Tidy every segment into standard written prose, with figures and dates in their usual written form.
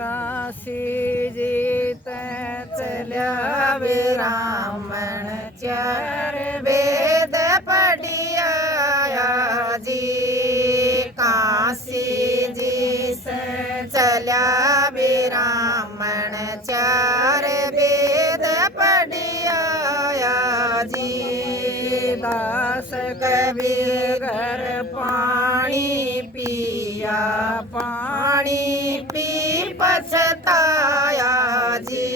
काशी जीत चल्या ब्राह्मण चार वेद पढ़िया जी। काशी जी से चल्या ब्राह्मण चार वेद पढ़िया जी। दास कबीर घर पानी पिया पानी पी पछताया जी।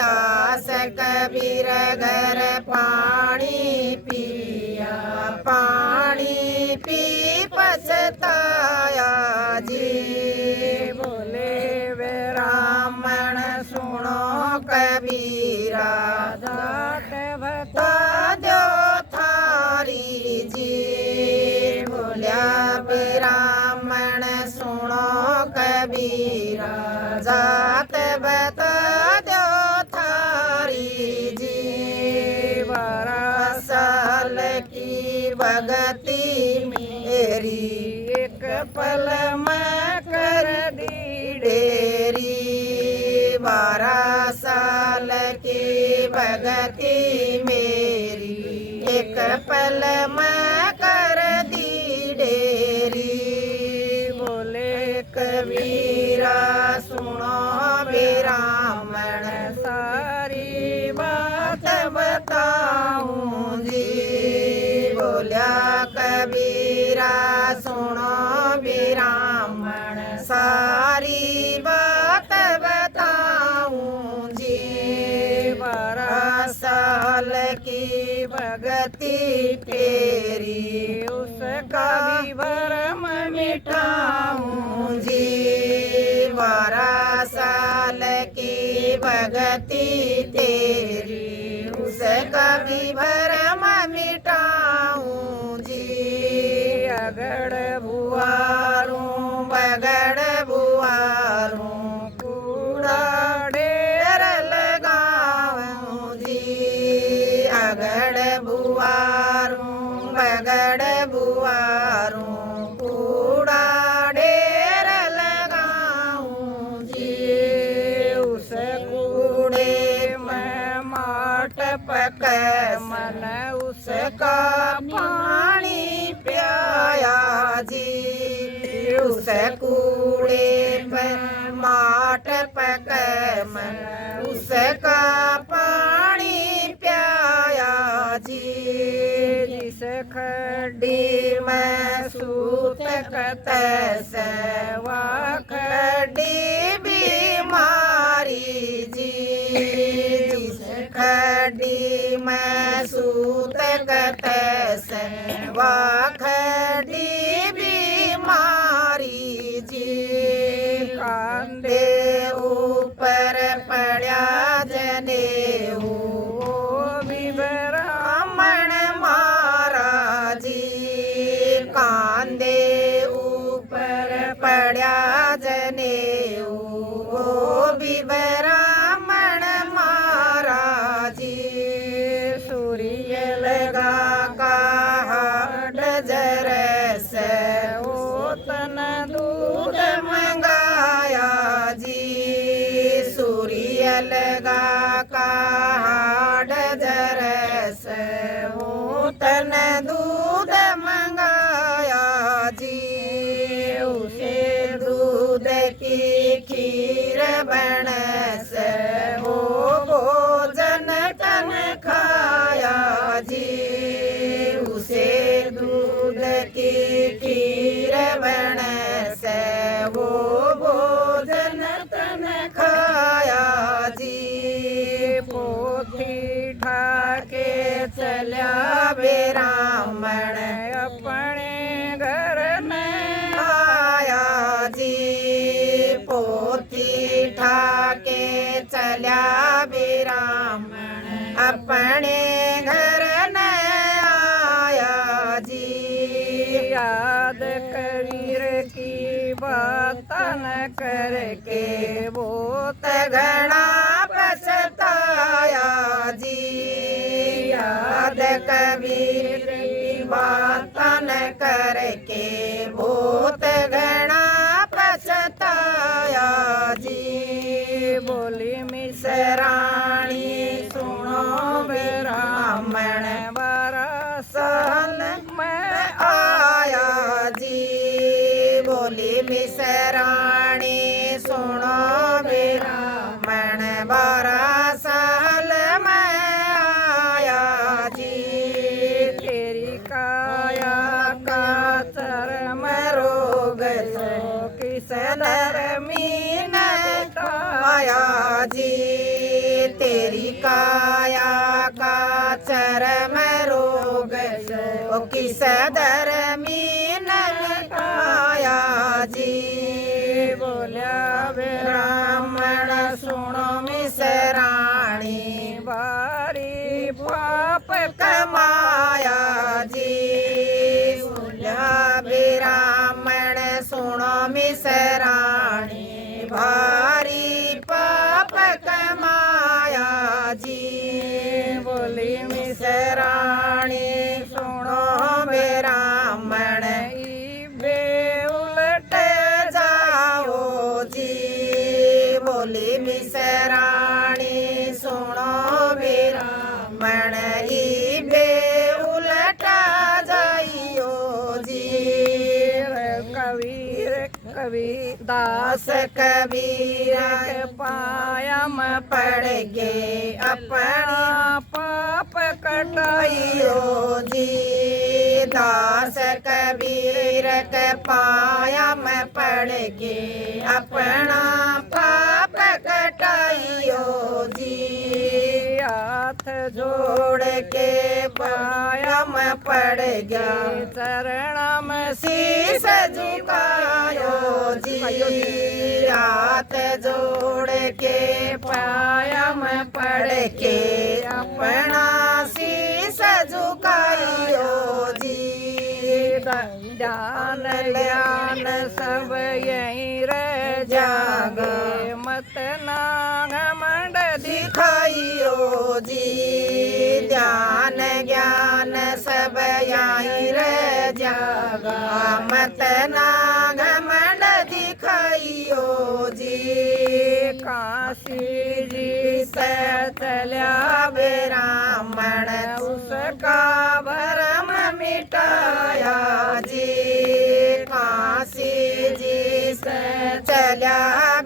दास कबीर घर पानी पिया पानी पी पछताया जी। बोले वे ब्राह्मण सुनो कबीरा जाट बता दो थारी जी। बोलिया ब्राह्मण सुनो कबीरा जात बता दो थारी जी। 12 साल की भगती मेरी एक पल में कर दी ढेरी। 12 साल की भगती मेरी एक पल में कर दी ढेरी। बोले कबीरा सुनो ब्राह्मण सारी बात बताऊं जी। बोलिया कबीरा सुनो ब्राह्मण सारी बात बताऊं जी। 12 साल की भगती तेरी उसका भी भरम मिटाऊं जी। 12 साल की भगती तेरी उसका भी भरम मिटाऊं जी। अगड़ बुआरूं बगड़ बुआरूं कूड़ा ढेर लगाऊं जी। अगड़ बुआरूं बगड़ बुआरूं कूड़ा ढेर लगाऊं जी। उस कूड़े में माट पक मन उसका पानी प्याया जी। उस कूड़े में माट पक मन उसका पानी प्याया जी। जिस खड्डी में सूत कतस वा खड्डी बीमारी जी। जिस खड्डी में सूत कतस वा खड्डी बीमारी जी। कांधे ऊपर पड़ा जनेऊ भी ब्राह्मण मारा जी। कांधे ऊपर पड़ा जनेऊ भी ब्राह्मण मारा जी। सूर्य लगा का डजर से तन दूध मंगाया जी। सूर्य लगा का डजर से तन दूध मंगाया जी। उसे दूध की खीर बन से वो भोजन तन खाया जी। उसे दूध की खीर बन से वो भोजन तन खाया जी। पोथी ठाके चल्या ब्राह्मण अपने घर में आया जी। पोथी ठाके चल्या ब्राह्मण अपने घर में आया जी। याद कबीर की बात न करके वो घड़ा पछताया जी। याद कबीर की बात न करके बहुत घड़ा पछताया जी बोली मिसराणी सुनो ब्राह्मण 12 साल में आया जी बोली मिसराणी सुनो ब्राह्मण 12 साल में आया जी तेरी काया का चरम रोग सो किस धर्मी ने मिटाया जी तेरी काया का चरम रोग सो किस धर्मी ने मिटाया जी बोलिया ब्राह्मण सुनो मिसराणी बारी पाप कमाया जी बोलिया ब्राह्मण सुनो मिसराणी भारी पाप कमाया जी बोली मिसराणी सुनो ब्राह्मण इबे उलट जाओ जी बोली मिसराणी सुनो ब्राह्मण इबे उलट जाइयो जी कबीर दास कबीर के पायम पड़ गे अपना पाप कटाइयो जी दास कबीर के पायम पड़ गे अपना पाप कटाइयो जी हाथ जोड़ के पायम पड़ गया चरण में शीस झुकायो जी हाथ जोड़ के पायम पड़ के अपना शीस झुकायो जी ध्यान ज्ञान सब यहीं रह जागे मत नाग मंड दिखाइयो जी ध्यान ज्ञान सब यहीं रह जागा मत नाग मंड दिखाइयो जी काशी जी से चल्या ब्राह्मण उसका भरम मिटाया जी काशी जी से चल्या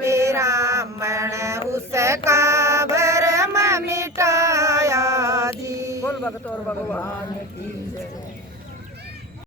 ब्राह्मण उसका भरम मिटाया जी बोल भगत और भगवान